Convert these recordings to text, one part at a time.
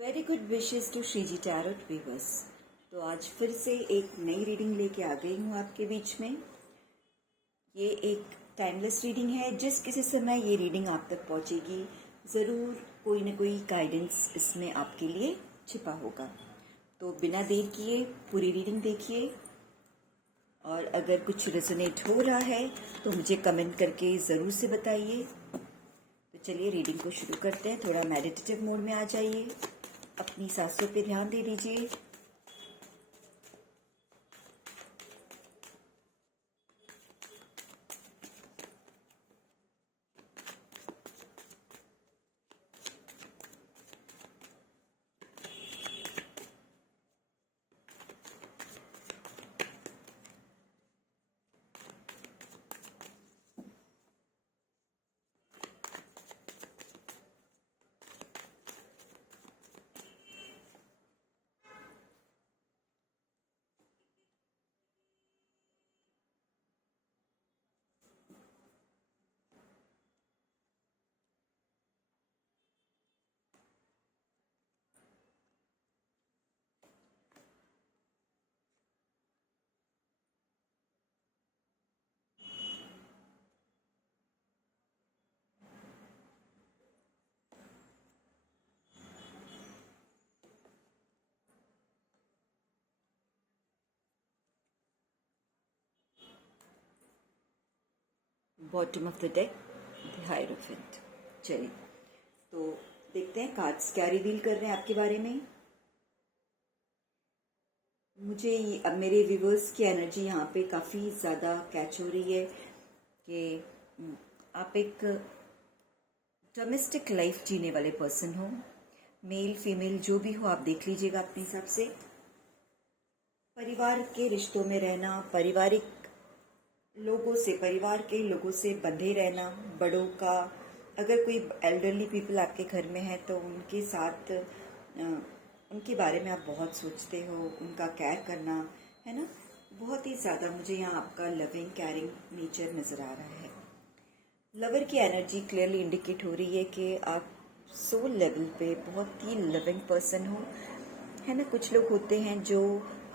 Very good wishes to Shriji tarot viewers. तो आज फिर से एक नई रीडिंग लेके आ गई हूँ आपके बीच में। ये एक टाइमलेस रीडिंग है। जिस किसी समय ये रीडिंग आप तक पहुँचेगी ज़रूर कोई ना कोई गाइडेंस इसमें आपके लिए छिपा होगा। तो बिना देर किए पूरी रीडिंग देखिए और अगर कुछ रेजोनेट हो रहा है तो मुझे कमेंट करके ज़रूर से बताइए। तो चलिए रीडिंग को शुरू करते हैं। थोड़ा मेडिटेटिव मोड में आ जाइए, अपनी सांसों पे ध्यान दे दीजिए। Bottom of the deck the hierophant. चलिए तो देखते हैं कार्ड्स क्या रिवील कर रहे हैं आपके बारे में। मुझे अब मेरे व्यूवर्स की एनर्जी यहाँ पे काफ़ी ज़्यादा कैच हो रही है कि आप एक डोमेस्टिक लाइफ जीने वाले पर्सन हो। मेल फीमेल जो भी हो आप देख लीजिएगा अपने हिसाब से। परिवार के रिश्तों में रहना, परिवार के लोगों से बंधे रहना, बड़ों का, अगर कोई एल्डरली पीपल आपके घर में है तो उनके साथ उनके बारे में आप बहुत सोचते हो, उनका केयर करना, है ना। बहुत ही ज़्यादा मुझे यहाँ आपका लविंग केयरिंग नेचर नज़र आ रहा है। लवर की एनर्जी क्लियरली इंडिकेट हो रही है कि आप सोल लेवल पे बहुत ही लविंग पर्सन हो, है ना। कुछ लोग होते हैं जो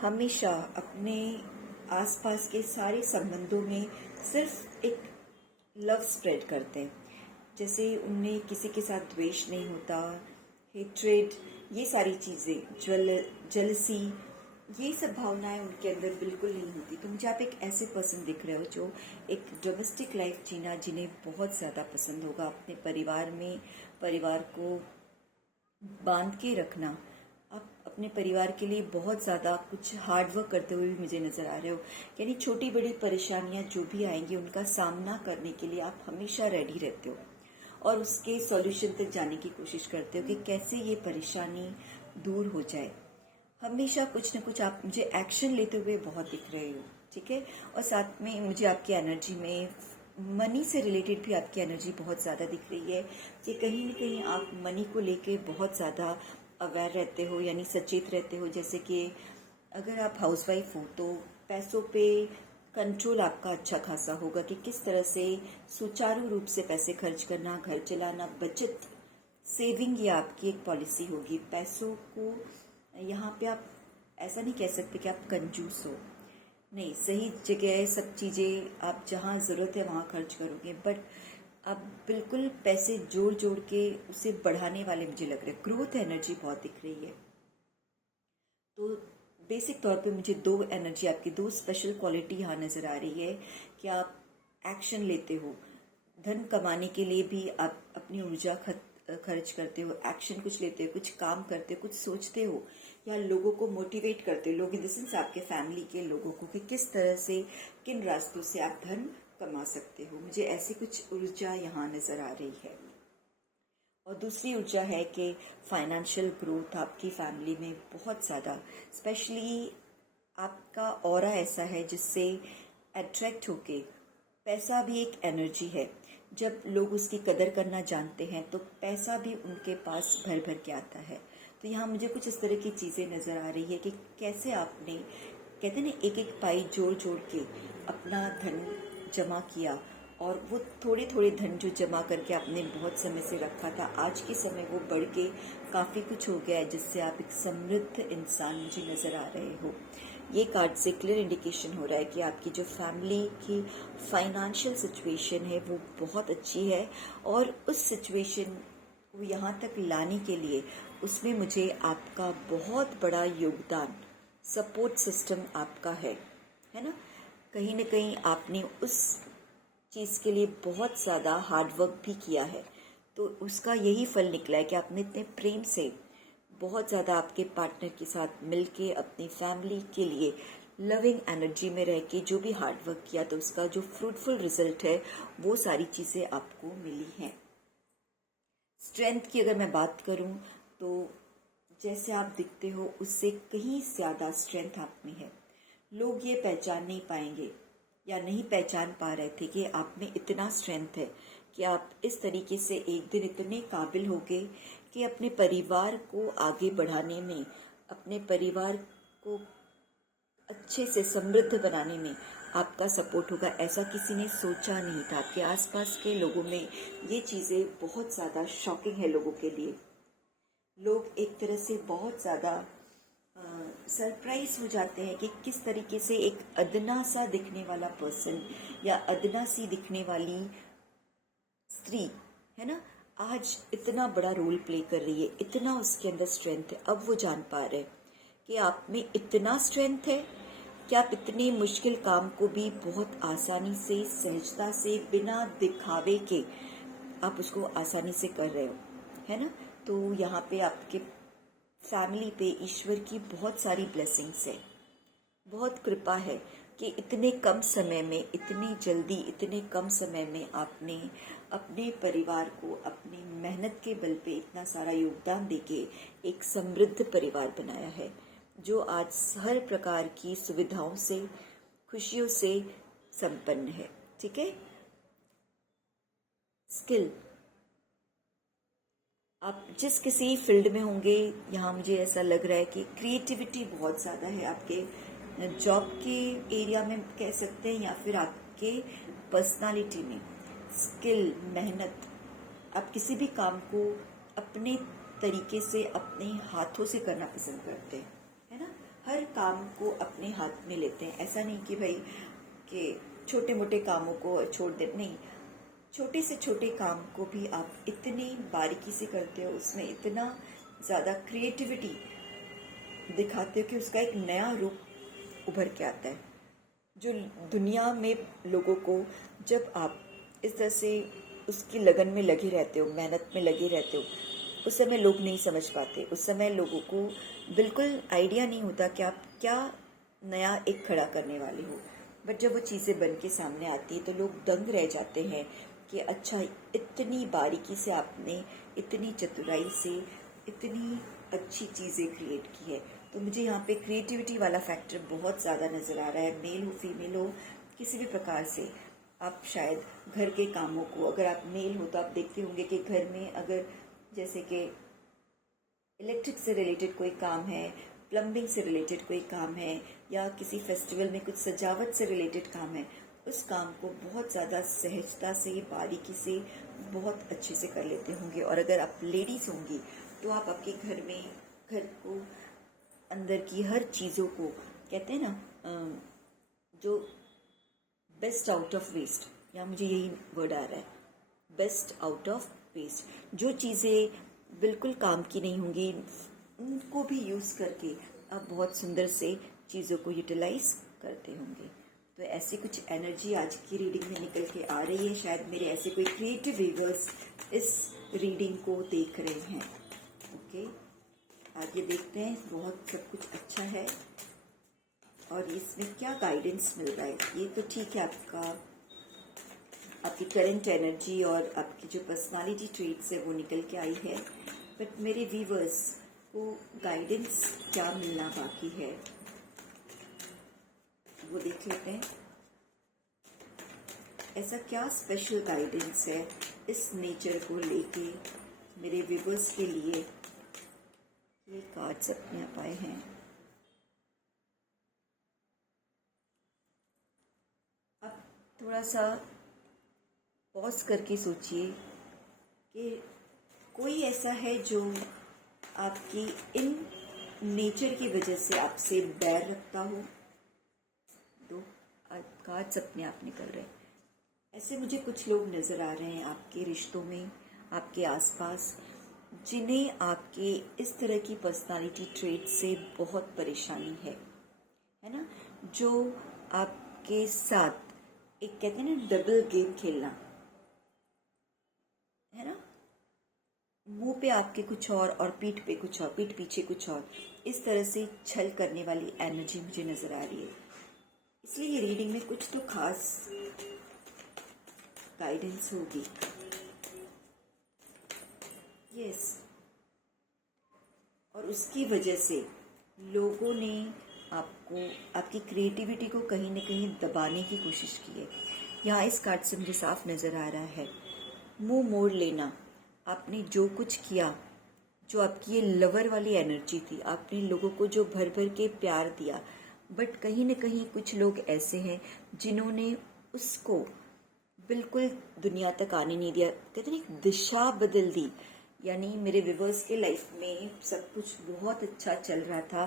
हमेशा अपने आसपास के सारे संबंधों में सिर्फ एक लव स्प्रेड करते हैं, जैसे उनमें किसी के साथ द्वेष नहीं होता, हेट्रेड, ये सारी चीज़ें, जेलसी, ये सब भावनाएं उनके अंदर बिल्कुल नहीं होती। तो मुझे आप एक ऐसे पर्सन दिख रहे हो जो एक डोमेस्टिक लाइफ जीना जिन्हें बहुत ज़्यादा पसंद होगा। अपने परिवार में परिवार को बांध के रखना, आप अपने परिवार के लिए बहुत ज़्यादा कुछ हार्ड वर्क करते हुए भी मुझे नज़र आ रहे हो। यानी छोटी बड़ी परेशानियां जो भी आएंगी उनका सामना करने के लिए आप हमेशा रेडी रहते हो और उसके सॉल्यूशन तक जाने की कोशिश करते हो कि कैसे ये परेशानी दूर हो जाए। हमेशा कुछ न कुछ आप मुझे एक्शन लेते हुए बहुत दिख रहे हो, ठीक है। और साथ में मुझे आपकी एनर्जी में मनी से रिलेटेड भी आपकी एनर्जी बहुत ज़्यादा दिख रही है कि कहीं न कहीं आप मनी को लेके बहुत ज़्यादा अवेयर रहते हो, यानी सचेत रहते हो। जैसे कि अगर आप हाउसवाइफ हो तो पैसों पे कंट्रोल आपका अच्छा खासा होगा कि किस तरह से सुचारू रूप से पैसे खर्च करना, घर चलाना, बचत, सेविंग, ये आपकी एक पॉलिसी होगी। पैसों को यहाँ पे आप ऐसा नहीं कह सकते कि आप कंजूस हो, नहीं, सही जगह सब चीज़ें आप जहाँ ज़रूरत है वहाँ खर्च करोगे, बट आप बिल्कुल पैसे जोड़ जोड़ के उसे बढ़ाने वाले मुझे लग रहे हैं। ग्रोथ एनर्जी बहुत दिख रही है। तो बेसिक तौर पे मुझे दो एनर्जी, आपकी दो स्पेशल क्वालिटी यहाँ नज़र आ रही है कि आप एक्शन लेते हो। धन कमाने के लिए भी आप अपनी ऊर्जा खर्च करते हो, एक्शन कुछ लेते हो, कुछ काम करते हो, कुछ सोचते हो, या लोगों को मोटिवेट करते हो। लोग इन द सेंस आपके फैमिली के लोगों को कि किस तरह से, किन रास्तों से आप धन कमा सकते हो। मुझे ऐसी कुछ ऊर्जा यहाँ नज़र आ रही है। और दूसरी ऊर्जा है कि फाइनेंशियल ग्रोथ आपकी फैमिली में बहुत ज़्यादा, स्पेशली आपका ऑरा ऐसा है जिससे अट्रैक्ट होके, पैसा भी एक एनर्जी है। जब लोग उसकी कदर करना जानते हैं तो पैसा भी उनके पास भर भर के आता है। तो यहाँ मुझे कुछ इस तरह की चीज़ें नज़र आ रही है कि कैसे आपने, कहते हैं ना, एक एक पाई जोड़ जोड़ के अपना धन जमा किया, और वो थोड़े थोड़े धन जो जमा करके आपने बहुत समय से रखा था, आज के समय वो बढ़ के काफ़ी कुछ हो गया है जिससे आप एक समृद्ध इंसान मुझे नज़र आ रहे हो। ये कार्ड से क्लियर इंडिकेशन हो रहा है कि आपकी जो फैमिली की फाइनेंशियल सिचुएशन है वो बहुत अच्छी है, और उस सिचुएशन को यहाँ तक लाने के लिए उसमें मुझे आपका बहुत बड़ा योगदान, सपोर्ट सिस्टम आपका है ना। कहीं ना कहीं आपने उस चीज़ के लिए बहुत ज़्यादा हार्ड वर्क भी किया है, तो उसका यही फल निकला है कि आपने इतने प्रेम से बहुत ज़्यादा आपके पार्टनर के साथ मिलके अपनी फैमिली के लिए लविंग एनर्जी में रह के जो भी हार्ड वर्क किया, तो उसका जो फ्रूटफुल रिजल्ट है वो सारी चीज़ें आपको मिली हैं। स्ट्रेंथ की अगर मैं बात करूं तो जैसे आप दिखते हो उससे कहीं ज़्यादा स्ट्रेंथ आप में है। लोग ये पहचान नहीं पाएंगे या नहीं पहचान पा रहे थे कि आप में इतना स्ट्रेंथ है कि आप इस तरीके से एक दिन इतने काबिल हो गए कि अपने परिवार को आगे बढ़ाने में, अपने परिवार को अच्छे से समृद्ध बनाने में आपका सपोर्ट होगा। ऐसा किसी ने सोचा नहीं था। आपके आसपास के लोगों में ये चीज़ें बहुत ज़्यादा शॉकिंग है लोगों के लिए। लोग एक तरह से बहुत ज़्यादा सरप्राइज हो जाते हैं कि किस तरीके से एक अदना सा दिखने वाला पर्सन या अदना सी दिखने वाली स्त्री, है ना, आज इतना बड़ा रोल प्ले कर रही है, इतना उसके अंदर स्ट्रेंथ है। अब वो जान पा रहे कि आप में इतना स्ट्रेंथ है कि आप इतने मुश्किल काम को भी बहुत आसानी से, सहजता से, बिना दिखावे के आप उसको आसानी से कर रहे हो, है ना। तो यहाँ पे आपके फैमिली पे ईश्वर की बहुत सारी ब्लेसिंग्स है, बहुत कृपा है कि इतने कम समय में, इतनी जल्दी, इतने कम समय में आपने अपने परिवार को अपनी मेहनत के बल पे इतना सारा योगदान देके एक समृद्ध परिवार बनाया है, जो आज हर प्रकार की सुविधाओं से, खुशियों से संपन्न है। ठीक है। स्किल, आप जिस किसी फील्ड में होंगे, यहाँ मुझे ऐसा लग रहा है कि क्रिएटिविटी बहुत ज़्यादा है आपके जॉब के एरिया में कह सकते हैं, या फिर आपके पर्सनालिटी में। स्किल, मेहनत, आप किसी भी काम को अपने तरीके से, अपने हाथों से करना पसंद करते हैं, है ना। हर काम को अपने हाथ में लेते हैं। ऐसा नहीं कि भाई कि छोटे मोटे कामों को छोड़ दे, नहीं, छोटे से छोटे काम को भी आप इतनी बारीकी से करते हो, उसमें इतना ज़्यादा क्रिएटिविटी दिखाते हो कि उसका एक नया रूप उभर के आता है, जो दुनिया में लोगों को, जब आप इस तरह से उसकी लगन में लगे रहते हो, मेहनत में लगे रहते हो, उस समय लोग नहीं समझ पाते। उस समय लोगों को बिल्कुल आइडिया नहीं होता कि आप क्या नया एक खड़ा करने वाले हो। बट जब वो चीज़ें बन के सामने आती है तो लोग दंग रह जाते हैं कि अच्छा, इतनी बारीकी से आपने, इतनी चतुराई से इतनी अच्छी चीज़ें क्रिएट की है। तो मुझे यहाँ पे क्रिएटिविटी वाला फैक्टर बहुत ज़्यादा नज़र आ रहा है। मेल हो, फीमेल हो, किसी भी प्रकार से आप शायद घर के कामों को, अगर आप मेल हो तो आप देखते होंगे कि घर में अगर जैसे कि इलेक्ट्रिक से रिलेटेड कोई काम है, प्लम्बिंग से रिलेटेड कोई काम है, या किसी फेस्टिवल में कुछ सजावट से रिलेटेड काम है, उस काम को बहुत ज़्यादा सहजता से, बारीकी से, बहुत अच्छे से कर लेते होंगे। और अगर आप लेडीज़ होंगी तो आप आपके घर में, घर को अंदर की हर चीज़ों को, कहते हैं ना, जो बेस्ट आउट ऑफ वेस्ट, या मुझे यही वर्ड आ रहा है, बेस्ट आउट ऑफ वेस्ट, जो चीज़ें बिल्कुल काम की नहीं होंगी उनको भी यूज़ करके आप बहुत सुंदर से चीज़ों को यूटिलाइज करते होंगे। तो ऐसी कुछ एनर्जी आज की रीडिंग में निकल के आ रही है। शायद मेरे ऐसे कोई क्रिएटिव व्यूअर्स इस रीडिंग को देख रहे हैं। ओके, आगे देखते हैं। बहुत सब कुछ अच्छा है और इसमें क्या गाइडेंस मिल रहा है। ये तो ठीक है, आपकी करंट एनर्जी और आपकी जो पर्सनालिटी ट्रेट्स है वो निकल के आई है। बट मेरे व्यूअर्स को गाइडेंस क्या मिलना बाकी है वो देख लेते हैं। ऐसा क्या स्पेशल गाइडेंस है इस नेचर को लेके मेरे व्यूअर्स के लिए। ये कार्ड्स अपने आप आए हैं। अब थोड़ा सा पॉज करके सोचिए कि कोई ऐसा है जो आपकी इन नेचर की वजह से आपसे बैर रखता हो। दो कार्ड्स अपने आप निकल रहे हैं। ऐसे मुझे कुछ लोग नज़र आ रहे हैं आपके रिश्तों में, आपके आसपास, जिन्हें आपके इस तरह की पर्सनालिटी ट्रेट से बहुत परेशानी है ना। जो आपके साथ एक कहते हैं ना डबल गेम खेलना, है ना, मुंह पे आपके कुछ और पीठ पे कुछ और, पीठ पीछे कुछ और, इस तरह से छल करने वाली एनर्जी मुझे नज़र आ रही है। इसलिए ये रीडिंग में कुछ तो खास गाइडेंस होगी। यस, और उसकी वजह से लोगों ने आपको, आपकी क्रिएटिविटी को कहीं ना कहीं दबाने की कोशिश की है। यहाँ इस कार्ड से मुझे साफ नज़र आ रहा है मुंह मोड़ लेना। आपने जो कुछ किया, जो आपकी ये लवर वाली एनर्जी थी, आपने लोगों को जो भर भर के प्यार दिया, बट कहीं न कहीं कुछ लोग ऐसे हैं जिन्होंने उसको बिल्कुल दुनिया तक आने नहीं दिया। कहते हैं एक दिशा बदल दी। यानी मेरे व्यूअर्स के लाइफ में सब कुछ बहुत अच्छा चल रहा था,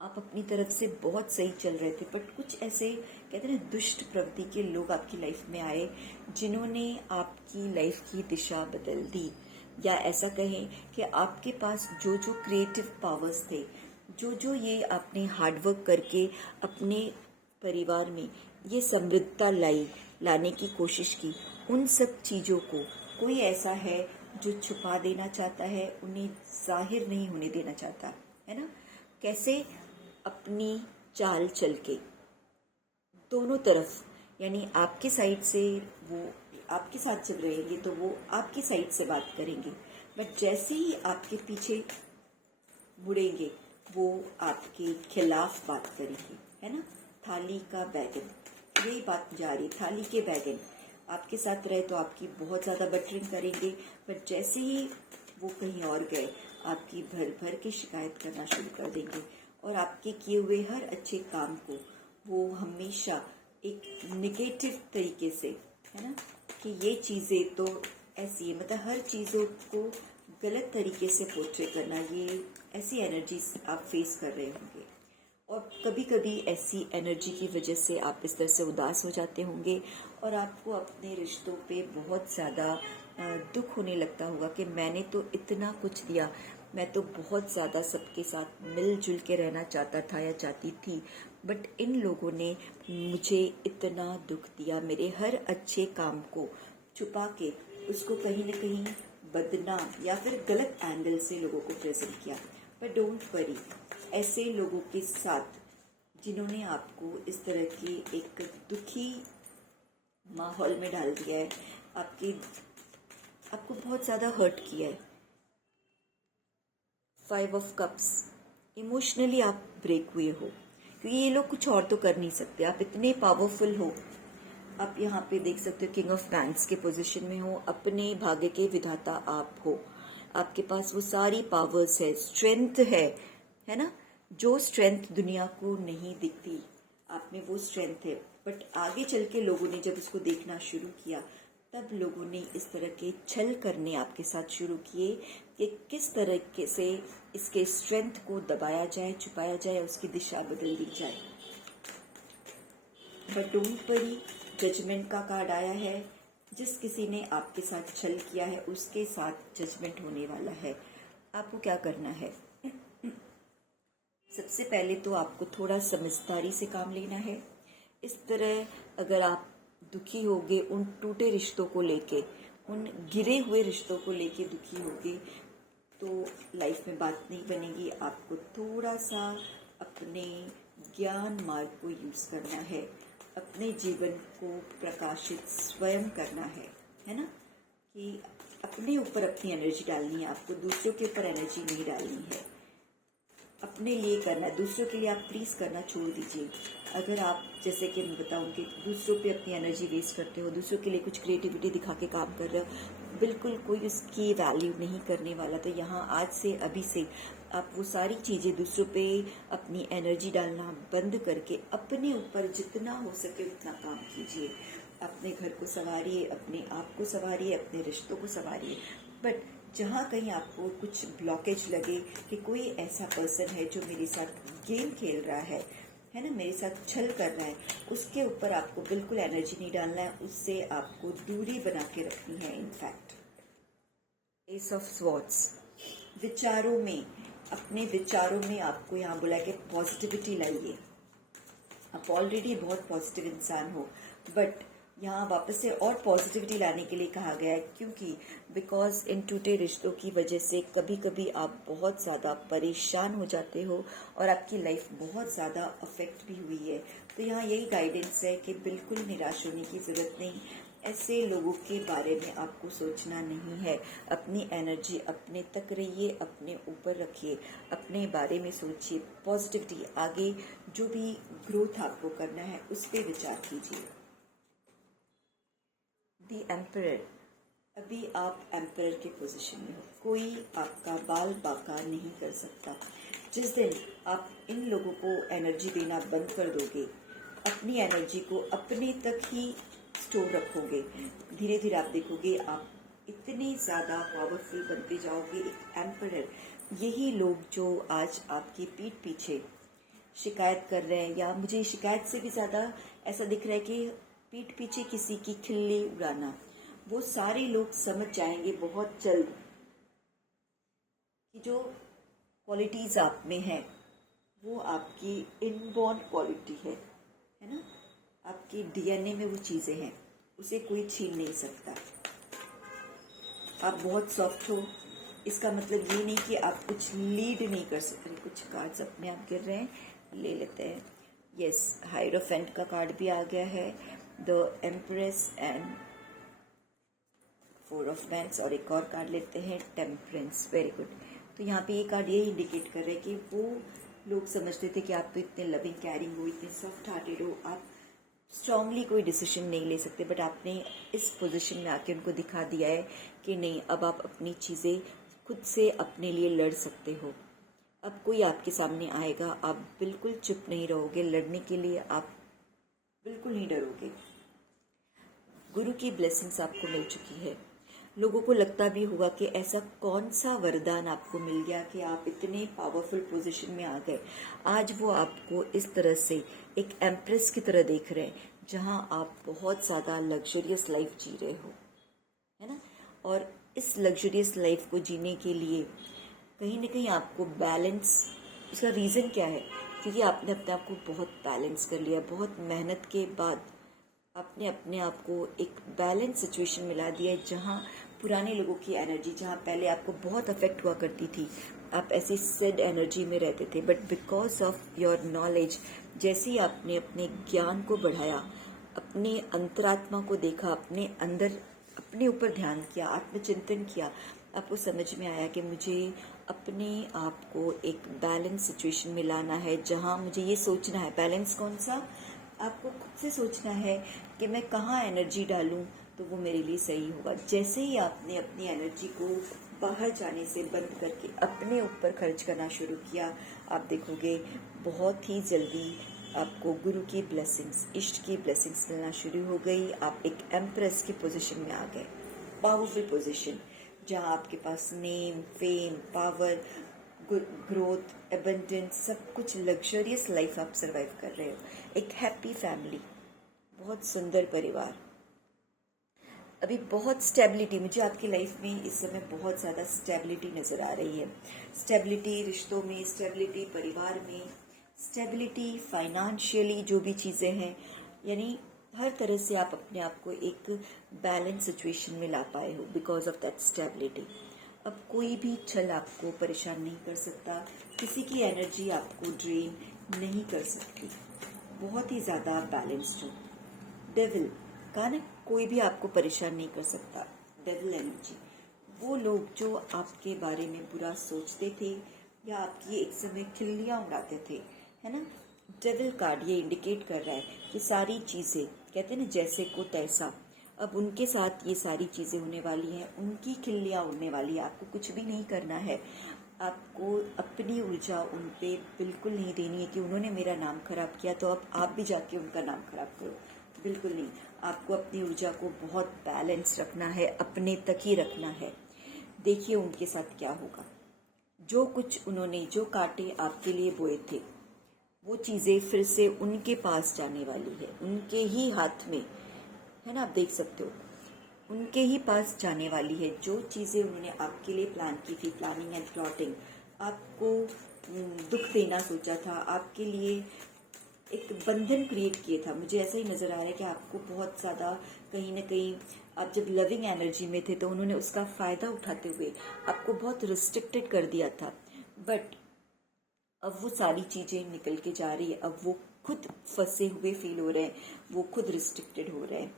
आप अपनी तरफ से बहुत सही चल रहे थे, बट कुछ ऐसे कहते हैं दुष्ट प्रवृत्ति के लोग आपकी लाइफ में आए जिन्होंने आपकी लाइफ की दिशा बदल दी। या ऐसा कहें कि आपके पास जो जो क्रिएटिव पावर्स थे, जो जो ये आपने हार्डवर्क करके अपने परिवार में ये समृद्धता लाने की कोशिश की, उन सब चीज़ों को कोई ऐसा है जो छुपा देना चाहता है, उन्हें जाहिर नहीं होने देना चाहता, है ना। कैसे अपनी चाल चल के दोनों तरफ, यानी आपके साइड से वो आपके साथ चल रहेंगे तो वो आपकी साइड से बात करेंगे, बट जैसे ही आपके पीछे मुड़ेंगे वो आपके खिलाफ बात करेंगे, है ना। थाली का बैगन, यही बात जा रही, थाली के बैगन आपके साथ रहे तो आपकी बहुत ज़्यादा बटरिंग करेंगे, बट जैसे ही वो कहीं और गए आपकी भर भर के शिकायत करना शुरू कर देंगे, और आपके किए हुए हर अच्छे काम को वो हमेशा एक निगेटिव तरीके से, है ना, कि ये चीज़ें तो ऐसी है, मतलब हर चीज़ों को गलत तरीके से पोर्ट्रे करना, ये ऐसी एनर्जीज आप फेस कर रहे होंगे। और कभी कभी ऐसी एनर्जी की वजह से आप इस तरह से उदास हो जाते होंगे और आपको अपने रिश्तों पे बहुत ज़्यादा दुख होने लगता होगा कि मैंने तो इतना कुछ दिया, मैं तो बहुत ज़्यादा सबके साथ मिलजुल के रहना चाहता था या चाहती थी, बट इन लोगों ने मुझे इतना दुख दिया, मेरे हर अच्छे काम को छुपा के उसको कहीं ना कहीं बदनाम या फिर गलत एंगल से लोगों को प्रेजेंट किया। पर डोंट वरी, ऐसे लोगों के साथ जिन्होंने आपको इस तरह की एक दुखी माहौल में डाल दिया है, आपको बहुत ज़्यादा हर्ट किया है। 5 ऑफ कप्स, इमोशनली आप ब्रेक हुए हो, क्योंकि ये लोग कुछ और तो कर नहीं सकते, आप इतने पावरफुल हो। आप यहाँ पे देख सकते हो किंग ऑफ बैंड्स के पोजीशन में हो, अपने भाग्य के विधाता आप हो, आपके पास वो सारी पावर्स है, स्ट्रेंथ है ना, जो स्ट्रेंथ दुनिया को नहीं दिखती, आप में वो स्ट्रेंथ है। बट आगे चल के लोगों ने जब उसको देखना शुरू किया, तब लोगों ने इस तरह के छल करने आपके साथ शुरू किए कि किस तरीके से इसके स्ट्रेंथ को दबाया जाए, छुपाया जाए, उसकी दिशा बदल दी जाए। बट डोंट वरी, जजमेंट का कार्ड आया है। जिस किसी ने आपके साथ छल किया है उसके साथ जजमेंट होने वाला है। आपको क्या करना है, सबसे पहले तो आपको थोड़ा समझदारी से काम लेना है। इस तरह अगर आप दुखी होगे, उन टूटे रिश्तों को लेके, उन गिरे हुए रिश्तों को लेके दुखी होगे, तो लाइफ में बात नहीं बनेगी। आपको थोड़ा सा अपने ज्ञान मार्ग को यूज़ करना है, अपने जीवन को प्रकाशित स्वयं करना है ना, कि अपने ऊपर अपनी एनर्जी डालनी है, आपको दूसरों के ऊपर एनर्जी नहीं डालनी है, अपने लिए करना है। दूसरों के लिए आप प्लीज़ करना छोड़ दीजिए। अगर आप, जैसे कि मैं बताऊंगी, दूसरों पे अपनी एनर्जी वेस्ट करते हो, दूसरों के लिए कुछ क्रिएटिविटी दिखा के काम कर रहे हो, बिल्कुल कोई उसकी वैल्यू नहीं करने वाला। तो यहाँ आज से, अभी से आप वो सारी चीज़ें, दूसरों पे अपनी एनर्जी डालना बंद करके अपने ऊपर जितना हो सके उतना काम कीजिए। अपने घर को संवारिए, अपने आप को संवारिए, अपने रिश्तों को संवारिए। बट जहाँ कहीं आपको कुछ ब्लॉकेज लगे कि कोई ऐसा पर्सन है जो मेरे साथ गेम खेल रहा है ना, मेरे साथ छल कर रहा है, उसके ऊपर आपको बिल्कुल एनर्जी नहीं डालना है, उससे आपको दूरी बना के रखनी है। इनफैक्ट एस ऑफ स्वॉर्ड्स, विचारों में, अपने विचारों में आपको यहाँ बोला कि पॉजिटिविटी लाइए। आप ऑलरेडी बहुत पॉजिटिव इंसान हो, बट यहाँ वापस से और पॉजिटिविटी लाने के लिए कहा गया है, क्योंकि बिकॉज इन टूटे रिश्तों की वजह से कभी कभी आप बहुत ज़्यादा परेशान हो जाते हो और आपकी लाइफ बहुत ज़्यादा अफेक्ट भी हुई है। तो यहाँ यही गाइडेंस है कि बिल्कुल निराश होने की ज़रूरत नहीं, ऐसे लोगों के बारे में आपको सोचना नहीं है। अपनी एनर्जी अपने तक रहिए, अपने ऊपर रखिए, अपने बारे में सोचिए, पॉजिटिविटी, आगे जो भी ग्रोथ आपको करना है उस पर विचार कीजिए। दी एम्परर, अभी आप एम्परर के पोजीशन में हो, कोई आपका बाल बाका नहीं कर सकता। जिस दिन आप इन लोगों को एनर्जी देना बंद कर दोगे, अपनी एनर्जी को अपने तक ही स्टोर रखोगे, धीरे धीरे आप देखोगे आप इतने ज़्यादा पावरफुल बनते जाओगे। एक एम्परर, यही लोग जो आज आपकी पीठ पीछे शिकायत कर रहे हैं, या मुझे शिकायत से भी ज़्यादा ऐसा दिख रहा है कि पीठ पीछे किसी की खिल्ली उड़ाना, वो सारे लोग समझ जाएंगे बहुत जल्द कि जो क्वालिटीज़ आप में है वो आपकी इनबॉर्न क्वालिटी है ना, आपकी डीएनए में वो चीज़ें हैं, उसे कोई छीन नहीं सकता। आप बहुत सॉफ्ट हो, इसका मतलब ये नहीं कि आप कुछ लीड नहीं कर सकते। कुछ कार्ड्स अपने आप गिर रहे हैं, ले लेते हैं। यस, हायरोफेंट का कार्ड भी आ गया है, the empress and four of wands, और एक और कार्ड लेते हैं, टेम्परेंस। Very good. तो यहाँ पे ये कार्ड ये इंडिकेट कर रहे हैं कि वो लोग समझते थे कि आप तो इतने लविंग केयरिंग हो, इतने सॉफ्ट हार्टेड हो, आप स्ट्रांगली कोई डिसीजन नहीं ले सकते, बट आपने इस पोजीशन में आके उनको दिखा दिया है कि नहीं, अब आप अपनी चीज़ें खुद से अपने लिए लड़ सकते हो। अब कोई आपके सामने आएगा, आप बिल्कुल चुप नहीं रहोगे, लड़ने के लिए आप बिल्कुल नहीं डरोगे। गुरु की ब्लेसिंग्स आपको मिल चुकी है। लोगों को लगता भी होगा कि ऐसा कौन सा वरदान आपको मिल गया कि आप इतने पावरफुल पोजीशन में आ गए। आज वो आपको इस तरह से एक एम्प्रेस की तरह देख रहे हैं, जहां आप बहुत ज़्यादा लग्जरियस लाइफ जी रहे हो, है ना। और इस लग्जरियस लाइफ को जीने के लिए कहीं ना कहीं आपको बैलेंस, उसका रीज़न क्या है? क्योंकि आपने अपने आप को बहुत बैलेंस कर लिया, बहुत मेहनत के बाद आपने अपने आप को एक बैलेंस सिचुएशन में ला दिया है, जहाँ पुराने लोगों की एनर्जी, जहाँ पहले आपको बहुत अफेक्ट हुआ करती थी, आप ऐसे सेड एनर्जी में रहते थे, but because of your knowledge, जैसे ही आपने अपने ज्ञान को बढ़ाया, अपने अंतरात्मा को देखा, अपने अंदर, अपने ऊपर ध्यान किया, आत्मचिंतन किया, आपको समझ में आया कि मुझे अपने आप को एक बैलेंस सिचुएशन में लाना है, जहाँ मुझे ये सोचना है, बैलेंस कौन सा, आपको खुद से सोचना है कि मैं कहाँ एनर्जी डालूं तो वो मेरे लिए सही होगा। जैसे ही आपने अपनी एनर्जी को बाहर जाने से बंद करके अपने ऊपर खर्च करना शुरू किया, आप देखोगे बहुत ही जल्दी आपको गुरु की ब्लेसिंग्स, इष्ट की ब्लेसिंग्स मिलना शुरू हो गई। आप एक एम्प्रेस की पोजीशन में आ गए, पावरफुल पोजीशन, जहाँ आपके पास name, fame, power, growth, abundance, सब कुछ लग्जरियस लाइफ आप सरवाइव कर रहे हो। एक हैप्पी फैमिली, बहुत सुंदर परिवार, अभी बहुत स्टेबिलिटी, मुझे आपकी लाइफ में इस समय बहुत ज़्यादा स्टेबिलिटी नज़र आ रही है। स्टेबिलिटी रिश्तों में, स्टेबिलिटी परिवार में, स्टेबिलिटी फाइनेंशियली, जो भी चीज़ें हैं, यानी हर तरह से आप अपने आप को एक बैलेंस सिचुएशन में ला पाए हो बिकॉज ऑफ दैट स्टेबिलिटी। अब कोई भी छल आपको परेशान नहीं कर सकता, किसी की एनर्जी आपको ड्रेन नहीं कर सकती, बहुत ही ज़्यादा बैलेंस्ड हो। डेविल का ना, कोई भी आपको परेशान नहीं कर सकता। डेविल एनर्जी, वो लोग जो आपके बारे में बुरा सोचते थे या आपकी एक समय खिल्लियाँ उड़ाते थे, है ना। डेविल कार्ड ये इंडिकेट कर रहा है कि सारी चीज़ें, कहते हैं ना जैसे को तैसा, अब उनके साथ ये सारी चीज़ें होने वाली हैं, उनकी खिल्लियाँ उड़ने वाली है। आपको कुछ भी नहीं करना है, आपको अपनी ऊर्जा उन पे बिल्कुल नहीं देनी है कि उन्होंने मेरा नाम खराब किया तो अब आप भी जाके उनका नाम खराब करो, बिल्कुल नहीं। आपको अपनी ऊर्जा को बहुत बैलेंस रखना है, अपने तक ही रखना है। देखिए उनके साथ क्या होगा। जो कुछ उन्होंने, जो कांटे आपके लिए बोए थे, वो चीज़ें फिर से उनके पास जाने वाली है, उनके ही हाथ में है ना। आप देख सकते हो, उनके ही पास जाने वाली है। जो चीज़ें उन्होंने आपके लिए प्लान की थी, प्लानिंग एंड प्लॉटिंग, आपको दुख देना सोचा था, आपके लिए एक बंधन क्रिएट किया था। मुझे ऐसा ही नज़र आ रहा है कि आपको बहुत ज़्यादा कहीं ना कहीं, आप जब लविंग एनर्जी में थे तो उन्होंने उसका फ़ायदा उठाते हुए आपको बहुत रिस्ट्रिक्टेड कर दिया था। बट अब वो सारी चीज़ें निकल के जा रही है। अब वो खुद फंसे हुए फील हो रहे हैं, वो खुद रिस्ट्रिक्टेड हो रहे हैं।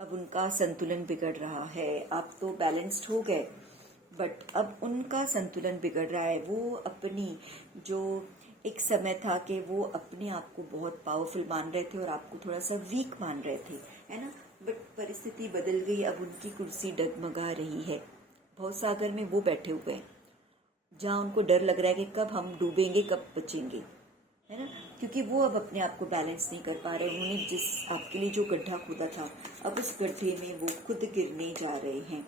अब उनका संतुलन बिगड़ रहा है। आप तो बैलेंस्ड हो गए, बट अब उनका संतुलन बिगड़ रहा है। वो अपनी, जो एक समय था कि वो अपने आप को बहुत पावरफुल मान रहे थे और आपको थोड़ा सा वीक मान रहे थे, है ना। बट परिस्थिति बदल गई। अब उनकी कुर्सी डगमगा रही है। भवसागर में वो बैठे हुए हैं जहाँ उनको डर लग रहा है कि कब हम डूबेंगे, कब बचेंगे, है ना। क्योंकि वो अब अपने आप को बैलेंस नहीं कर पा रहे। उन्होंने जिस आपके लिए जो गड्ढा खोदा था, अब उस गड्ढे में वो खुद गिरने जा रहे हैं।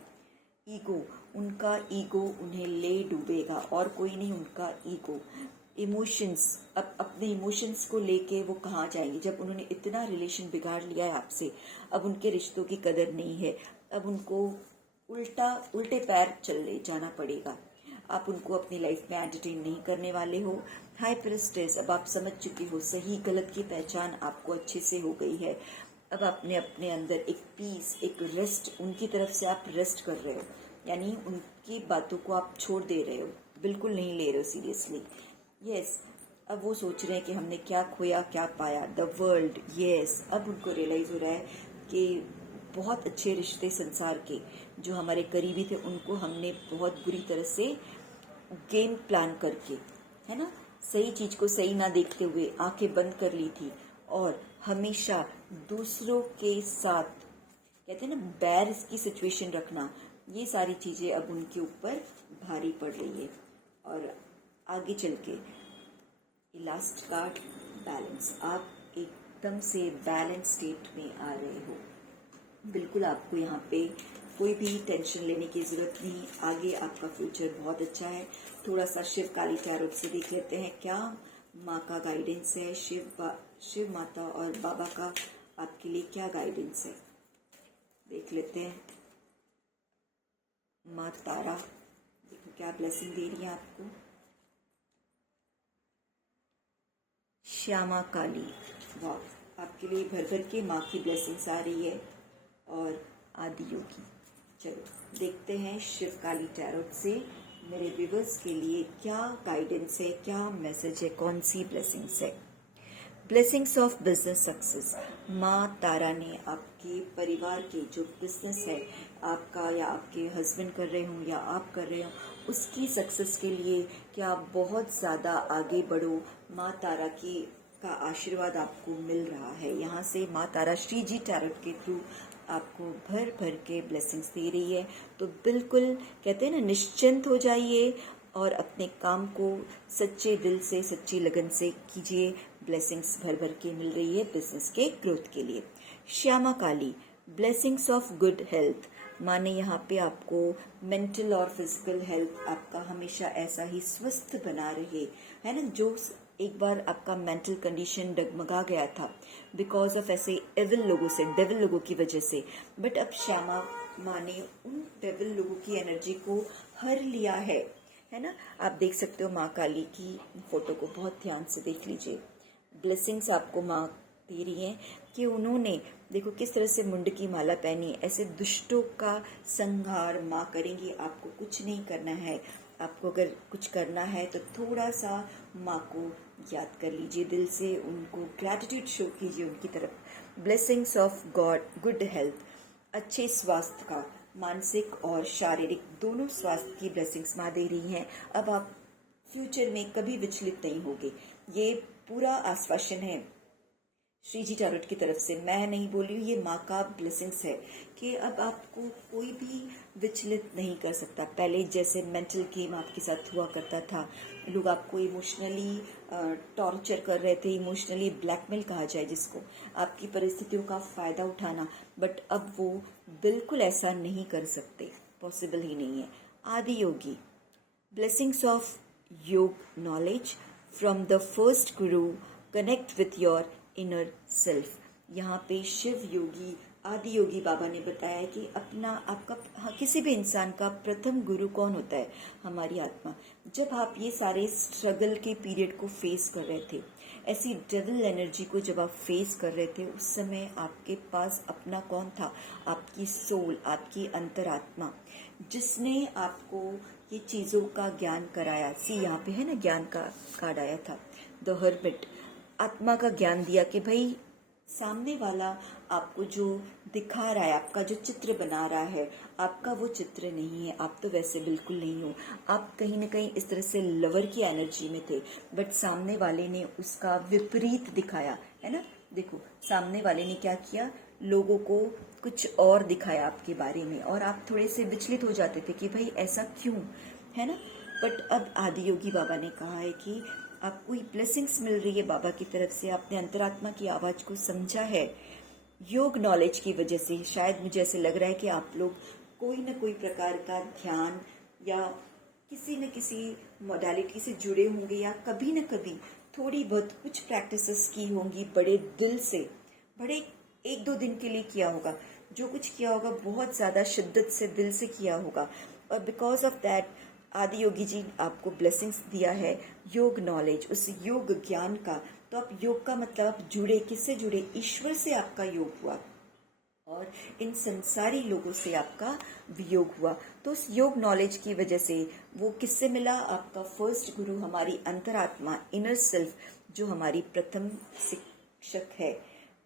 ईगो, उनका ईगो उन्हें ले डूबेगा और कोई नहीं। उनका ईगो, इमोशंस, अब अपने इमोशंस को लेके वो कहाँ जाएंगे जब उन्होंने इतना रिलेशन बिगाड़ लिया है आपसे। अब उनके रिश्तों की कदर नहीं है। अब उनको उल्टे पैर चले जाना पड़ेगा। आप उनको अपनी लाइफ में एंटरटेन नहीं करने वाले हो। हाई प्रिस्टेस, अब आप समझ चुकी हो, सही गलत की पहचान आपको अच्छे से हो गई है। अब आपने अपने अंदर एक पीस, एक रेस्ट, उनकी तरफ से आप रेस्ट कर रहे हो, यानी उनकी बातों को आप छोड़ दे रहे हो, बिल्कुल नहीं ले रहे हो सीरियसली। यस, अब वो सोच रहे हैं कि हमने क्या खोया क्या पाया, द वर्ल्ड। यस, अब उनको रियलाइज हो रहा है कि बहुत अच्छे रिश्ते संसार के जो हमारे करीबी थे, उनको हमने बहुत बुरी तरह से गेम प्लान करके, है ना, सही चीज को सही ना देखते हुए आंखें बंद कर ली थी और हमेशा दूसरों के साथ, कहते हैं ना, बैर की सिचुएशन रखना, ये सारी चीजें अब उनके ऊपर भारी पड़ रही है। और आगे चल के लास्ट कार्ड, बैलेंस। आप एकदम से बैलेंस स्टेट में आ रहे हो। बिल्कुल आपको यहाँ पे कोई भी टेंशन लेने की ज़रूरत नहीं। आगे आपका फ्यूचर बहुत अच्छा है। थोड़ा सा शिव काली टैरोट से देख लेते हैं क्या माँ का गाइडेंस है, शिव माता और बाबा का आपके लिए क्या गाइडेंस है, देख लेते हैं। माँ तारा, देखो क्या ब्लेसिंग दे रही है आपको। श्यामा काली, वाह, आपके लिए भर भर के माँ की ब्लेसिंग्स आ रही है। और आदि योगी, चलो देखते हैं शिव काली टैरोट से मेरे व्यूवर्स के लिए क्या गाइडेंस है, क्या मैसेज है, कौन सी ब्लेसिंग्स है। Blessings of business success. माँ तारा ने आपके परिवार के जो बिजनेस है आपका, या आपके हस्बैंड कर रहे हों या आप कर रहे हो, उसकी सक्सेस के लिए कि आप बहुत ज़्यादा आगे बढ़ो। माँ तारा की का आशीर्वाद आपको मिल रहा है। यहाँ से माँ तारा श्री जी टैरोट के थ्रू आपको भर भर के ब्लेसिंग्स दे रही है। तो बिल्कुल कहते हैं ना, निश्चिंत हो जाइए और अपने काम को सच्चे दिल से, सच्ची लगन से कीजिए। ब्लेसिंग्स भर भर के मिल रही है बिजनेस के ग्रोथ के लिए। श्यामा काली, ब्लेसिंग्स ऑफ गुड हेल्थ। माँ ने यहाँ पे आपको मेंटल और फिजिकल हेल्थ आपका हमेशा ऐसा ही स्वस्थ बना रहे, है ना। जो एक बार आपका मेंटल कंडीशन डगमगा गया था बिकॉज ऑफ ऐसे एविल लोगों से, डेविल लोगों की वजह से, बट अब श्यामा माँ ने उन डेविल लोगों की एनर्जी को हर लिया है ना। आप देख सकते हो माँ काली की फोटो को बहुत ध्यान से देख लीजिए। ब्लेसिंग्स आपको माँ दे रही हैं कि उन्होंने देखो किस तरह से मुंड की माला पहनी। ऐसे दुष्टों का संहार माँ करेंगी। आपको कुछ नहीं करना है। आपको अगर कुछ करना है तो थोड़ा सा माँ को याद कर लीजिए, दिल से उनको ग्रैटिट्यूड शो कीजिए उनकी तरफ। Blessings of God, good health, अच्छे स्वास्थ्य का, मानसिक और शारीरिक दोनों स्वास्थ्य की ब्लेसिंग्स माँ दे रही हैं। अब आप फ्यूचर में कभी विचलित नहीं होगे, ये पूरा आश्वासन है श्री जी टैरोट की तरफ से। मैं नहीं बोल रही हूँ, ये माँ का ब्लेसिंग्स है कि अब आपको कोई भी विचलित नहीं कर सकता। पहले जैसे मेंटल गेम आपके साथ हुआ करता था, लोग आपको इमोशनली टॉर्चर कर रहे थे, इमोशनली ब्लैकमेल कहा जाए जिसको, आपकी परिस्थितियों का फ़ायदा उठाना, बट अब वो बिल्कुल ऐसा नहीं कर सकते, पॉसिबल ही नहीं है। आदि योगी, blessings of योग knowledge from the first guru, connect with your inner self। यहाँ पे शिव योगी आदि योगी बाबा ने बताया कि अपना आपका किसी भी इंसान का प्रथम गुरु कौन होता है? हमारी आत्मा। जब आप ये सारे स्ट्रगल के पीरियड को फेस कर रहे थे, ऐसी डेविल एनर्जी को जब आप फेस कर रहे थे, उस समय आपके पास अपना कौन था? आपकी सोल, आपकी अंतरात्मा, जिसने आपको ये चीज़ों का ज्ञान कराया। यहाँ पे है ना, ज्ञान का कार्ड आया था, द हर्मिट। आत्मा का ज्ञान दिया कि भाई सामने वाला आपको जो दिखा रहा है, आपका जो चित्र बना रहा है, आपका वो चित्र नहीं है। आप तो वैसे बिल्कुल नहीं हो। आप कहीं ना कहीं इस तरह से लवर की एनर्जी में थे, बट सामने वाले ने उसका विपरीत दिखाया, है ना। देखो सामने वाले ने क्या किया, लोगों को कुछ और दिखाया आपके बारे में, और आप थोड़े से विचलित हो जाते थे कि भाई ऐसा क्यों, है ना। बट अब आदि योगी बाबा ने कहा है कि आपको ब्लेसिंग्स मिल रही है बाबा की तरफ से। आपने अंतरात्मा की आवाज को समझा है योग नॉलेज की वजह से। शायद मुझे ऐसे लग रहा है कि आप लोग कोई ना कोई प्रकार का ध्यान या किसी न किसी मोडालिटी से जुड़े होंगे, या कभी न कभी थोड़ी बहुत कुछ प्रैक्टिसेस की होंगी, बड़े दिल से, बड़े 1-2 दिन के लिए किया होगा। जो कुछ किया होगा बहुत ज़्यादा शिद्दत से, दिल से किया होगा, और बिकॉज ऑफ दैट आदि योगी जी आपको ब्लेसिंग्स दिया है योग नॉलेज, उस योग ज्ञान का। तो आप योग का मतलब आप जुड़े, किससे जुड़े? ईश्वर से आपका योग हुआ, और इन संसारी लोगों से आपका वियोग हुआ। तो उस योग नॉलेज की वजह से वो किससे मिला? आपका फर्स्ट गुरु, हमारी अंतरात्मा, इनर सेल्फ, जो हमारी प्रथम शिक्षक है।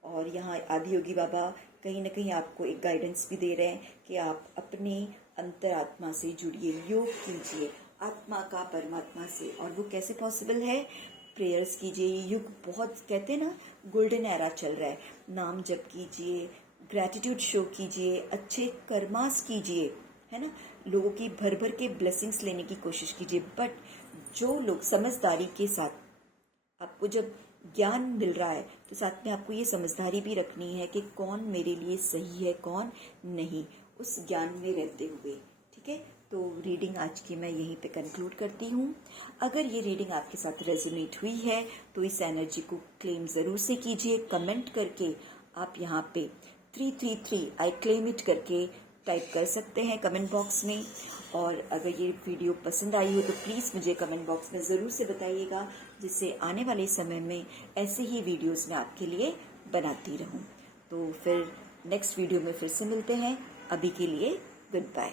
और यहाँ आदि योगी बाबा कहीं ना कहीं आपको एक गाइडेंस भी दे रहे हैं कि आप अपने अंतरात्मा से जुड़िए, योग कीजिए आत्मा का परमात्मा से। और वो कैसे पॉसिबल है? प्रेयर्स कीजिए। युग बहुत, कहते हैं ना, गोल्डन एरा चल रहा है। नाम जप कीजिए, ग्रैटिट्यूड शो कीजिए, अच्छे कर्मास कीजिए, है ना। लोगों की भर भर के ब्लेसिंग्स लेने की कोशिश कीजिए। बट जो लोग समझदारी के साथ, आपको जब ज्ञान मिल रहा है तो साथ में आपको ये समझदारी भी रखनी है कि कौन मेरे लिए सही है, कौन नहीं, उस ज्ञान में रहते हुए। ठीक है, तो रीडिंग आज की मैं यहीं पे कंक्लूड करती हूँ। अगर ये रीडिंग आपके साथ रेजोनेट हुई है तो इस एनर्जी को क्लेम ज़रूर से कीजिए। कमेंट करके आप यहाँ पे 333 आई क्लेम इट करके टाइप कर सकते हैं कमेंट बॉक्स में। और अगर ये वीडियो पसंद आई हो तो प्लीज़ मुझे कमेंट बॉक्स में ज़रूर से बताइएगा, जिससे आने वाले समय में ऐसे ही वीडियोस मैं आपके लिए बनाती रहूं। तो फिर नेक्स्ट वीडियो में फिर से मिलते हैं। अभी के लिए गुड बाय।